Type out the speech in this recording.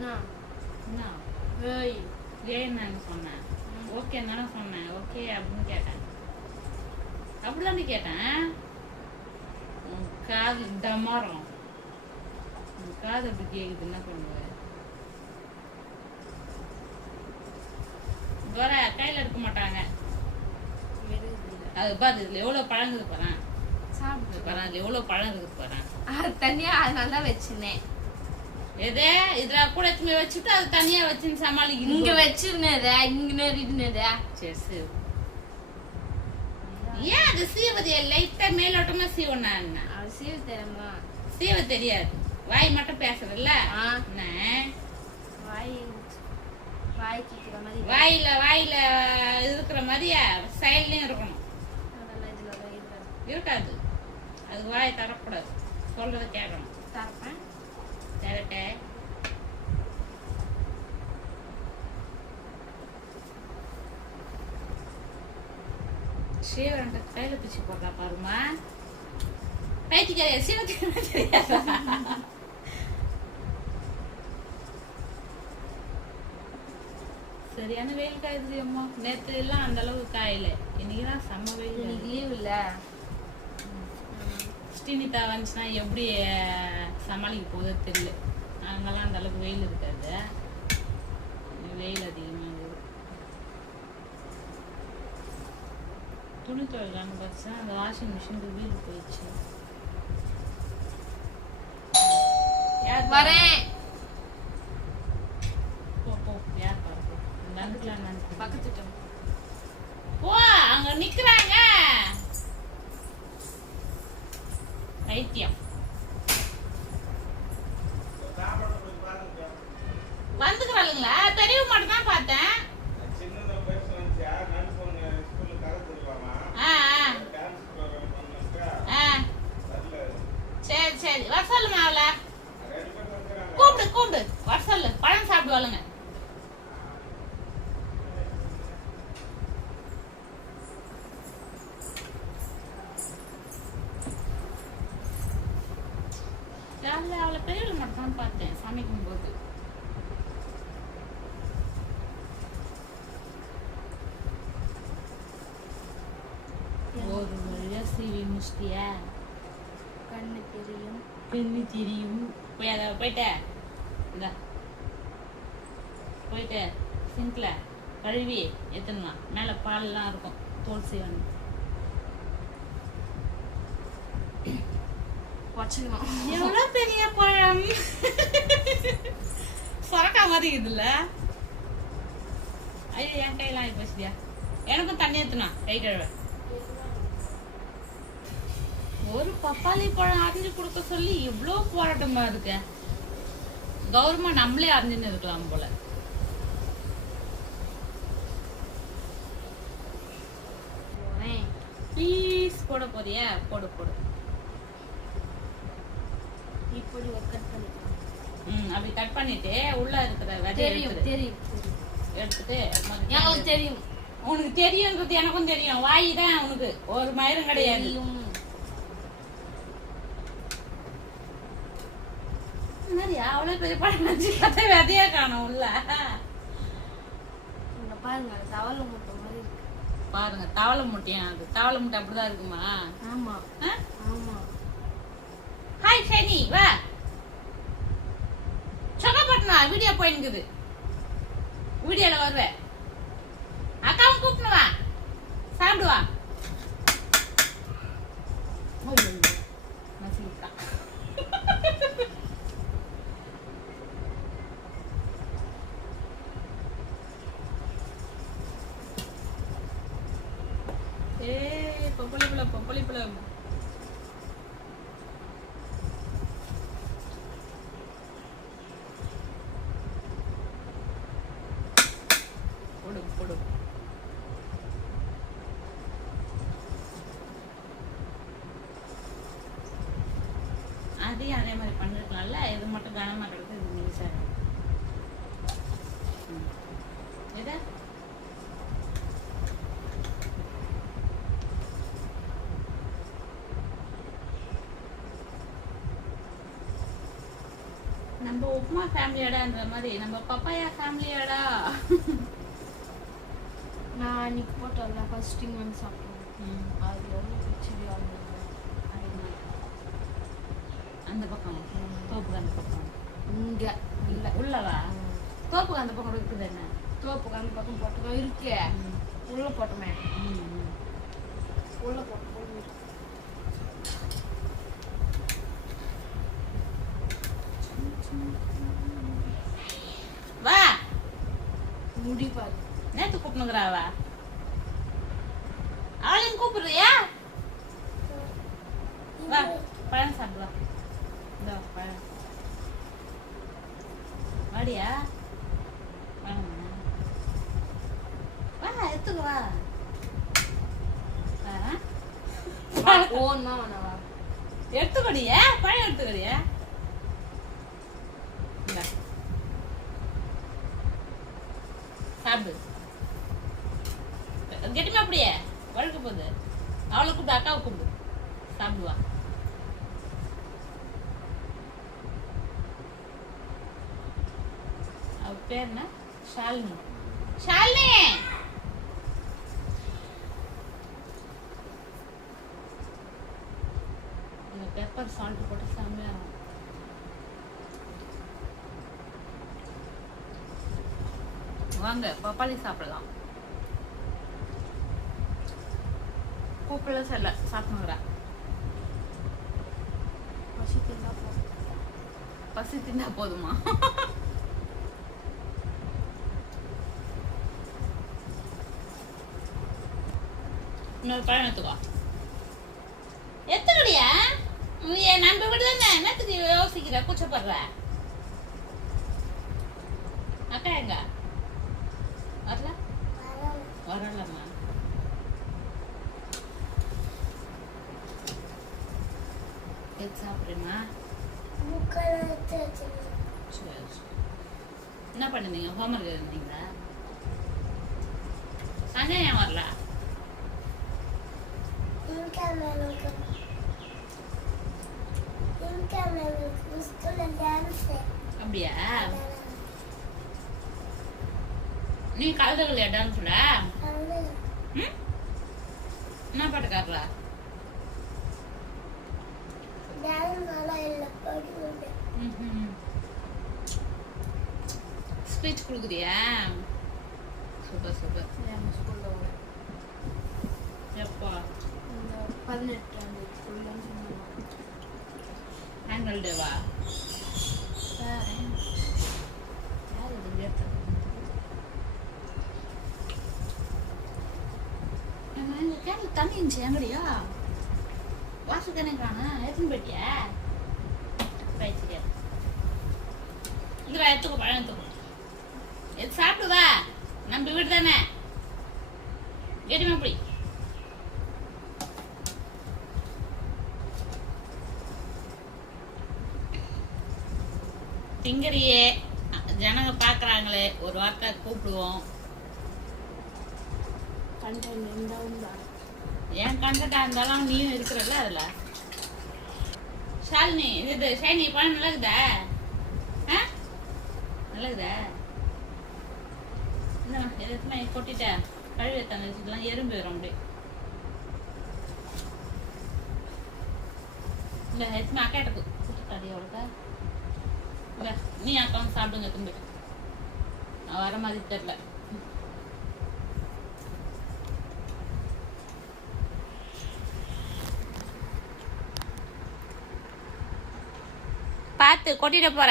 என்ன ஏய் ஏன்னு சொன்னேன். ஓகே தானே சொன்னேன். ஓகே அப்படின்னு கேட்டேன். அப்படிதானே கேட்டேன். காது டமாரம். காது அப்படி கேக்குது, என்ன பண்ணுவேன்? வர கையில எடுக்க மாட்டாங்க. அது பாரு, இதுல எவ்வளவு பழம் இருக்குது பாரு. சாப்பிட்டு பாரு, அதுல எவ்வளவு பழம் இருக்குது பாரு. அது தனியா அதனால தான் வச்சிருந்தேன். எதே இதுல கூட வச்சுட்டு அது தனியா வச்சு சமாளிக்கணும். இங்க வச்சிருந்ததா, இங்க நேரிடுனதா. சரி சரி. ஏன் அது சீவதி லைட்டா மேலோட்டமா சீவனா? அது சீவ தெரியுமா? சீவ தெரியாது. வாய் மட்டும் பேசுறல்ல. வாயில இருக்கிற மாதிரி சைட்லயும் இருக்கணும். இருக்காது. அது வாய் தரக்கூடாது. சொல்றத கேட்கணும். தரப்பேன். தரட்டே. சீவரண்ட கையில பிச்சு போடுறா பாருமா. பைத்தியக்கார சீவத்துக்கு தெரியாதா? சரியான வெயில் காயுது அம்மா. நேற்று எல்லாம் அந்த அளவுக்கு காயல. இன்னைக்குதான் செம்ம வெயில். இன்னைக்கு லீவ் இல்ல. ஸ்ரீனிதா வந்துச்சுன்னா எப்படி சமாளிக்க போதோ தெரியல. அங்கெல்லாம் அந்த அளவுக்கு வெயில் இருக்காது. வெயில் அதிகமாக இருக்குது. துணி துவைக்கலான்னு பார்த்தா அந்த வாஷிங் மிஷினுக்கு வீல் போயிடுச்சு. வரேன். பக்கத்துட்டு போ, அங்க நிக்கிறாங்க. பைத்தியம் வந்துக்கிறாளுங்களா? பெரியவ மட்டும் தான் பார்த்தேன். சரி சரி, வர சொல்லுமா அவளை. கூப்பிடு வர சொல்லு. பழம் சாப்பிடுவாளுங்க. அவளை பெரியவளை மட்டும் தான் பார்த்தேன் சமைக்கும் போது. ஒரு வழியா சீவி முடிச்சிட்டியா? கண்ணு தெரியும். போய் அதை போயிட்ட இந்த போயிட்டு சிங்க்ல கழுவி எத்தணுமா. மேல பால்லாம் இருக்கும். தோல் சீவன் எவ்வளவு பெரிய பழம். சொரக்கா மாதிரி இருக்குதுல்ல. ஐயோ, என் கையெல்லாம் ஆகி போச்சுடியா. எனக்கும் தண்ணி ஏத்துனா கை கழுவ. ஒரு பப்பாளி பழம் அரிஞ்சு கொடுக்க சொல்லி இவ்வளோ போராட்டமா இருக்கு. கௌரவமா நம்மளே அரிஞ்சுன்னு இருக்கலாம் போல. ப்ளீஸ் போட போறியா? போடு. இப்படி கட் பண்ணிக்கலாம். அப்படி கட் பண்ணிட்டு உள்ள இருக்கிற விதை எடுத்துட்டு எனக்கு தெரியும். உனக்கு தெரியும்ன்றது எனக்கும் தெரியும். வாய் தான் உனக்கு ஒரு மயிரும் கிடையாது. அவ்வளவு பெரிய பழம் நினைச்சு பார்த்தா விதையா காணும் உள்ள. பாருங்க, தவளை முட்டை மாதிரி இருக்கு. பாருங்க, தவளை முட்டையா? அது தவளை முட்டை அப்படிதான் இருக்குமா? ஆமா ஆமா. ஹாய் ஷைனி, வா. சொக்கப்பட்டனா வீடியோ போயினுக்குது. வீடியோல வருவேன். அக்காவும் கூப்பிட்டு வா, சாப்பிடுவா. பொம்பளை பிள்ளை போடு. அதையும் அதே மாதிரி பண்ணிருக்கலாம்ல. இது மட்டும் கனமா கிடக்கு. இது நியூஸா எதா நம்ம உப்புமா ஃபேமிலியாடான்ற மாதிரி நம்ம பப்பாயா ஃபேமிலியாடா. நான் அன்னைக்கு போட்டோம்ல ஃபர்ஸ்ட் வந்து சாப்பிட்டேன். அது எவ்வளோ பிடிச்சது அந்த பக்கம் தோப்புக்கு அந்த பக்கம் இங்கே இல்லை உள்ளவா தோப்புக்கு அந்த பக்கம் இருக்குது என்ன தோப்புக்கு அந்த பக்கம் போட்டுக்கோ இருக்கே உள்ள போட்டோமே உள்ள போட்டு வா முடி பாரு நேத்து கூப்பிடுங்கிறாவா அவளையும் கூப்பிடுறியா வா பழம் சாப்பிடுவா இந்த பழம் வாடியா வா எடுத்துக்கு வா ஓன்னா வேணவா எடுத்துக்கடியா பழம் எடுத்துக்கடியா சாப்பிடு கெட்டுமே அப்படியே வழுக்க போகுது அவளை கூப்பிடு அக்காவை கூப்பிடு சாப்பிடுவா அவ பேர் என்ன ஷாலினி ஷாலினி பெப்பர் சால்ட் போட்டு செம்மையா இருக்கும். வாங்க பப்பாளி சாப்பிடலாம் கூப்பிடல செல்ல சாப்பிடுங்கிறா பசி தின்னா போதுமா இன்னொரு பழம் எடுத்துக்கோ எத்தகடியா என் நம்ப விடுதானே என்னத்துக்கு யோசிக்கிற கூச்சப்படுற அக்கா எங்க வரல வரலம்மா எது சாப்பிட்றேம்மா என்ன பண்ணுறீங்க ஹோம்ஒர்க் எழுதுனீங்களா சண்டே ஏன் வரல அப்படியா நீ கலந்துக்கலையா டான்ஸ்ல என்ன பாட்டுக்காரலா ஸ்பீச் கொடுக்குறியா சூப்பர் சூப்பர் எப்போ 18 ஆனுவல் டேவா தண்ணி இருந்துச்சு எங்கடியா வாசு தானே காணா எடுத்துன்னு போயிட்டியா இந்த எடுத்துக்கோ பழம் எடுத்துக்கோ எது சாப்பிடுவா நம்ம வீடு தானே கேட்டுமா அப்படி திங்கறியே ஜனங்க பாக்குறாங்களே ஒரு வார்த்தை கூப்பிடுவோம் ஏன் கண்டட்டா இருந்தாலும் நீயும் இருக்கிறல்ல அதுல ஷாலினி இது ஷைனி பழம் நல்லா இருக்குதா நல்லா இருக்குதா இந்த எதுக்குமே கொட்டிட்டேன் கழுவி தங்க வச்சுக்கலாம் எறும்பு வரும் அப்படி இல்லை எதுக்குமே அக்கா எடுக்கு கொடுத்துட்டாடி அவளுக்கா இல்லை நீ அக்கா வந்து சாப்பிடுங்க திரும்பி நான் வர மாதிரி தெரியல பார்த்து கொட்டிட போற